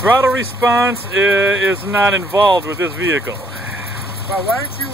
Throttle response is not involved with this vehicle. Well, why don't you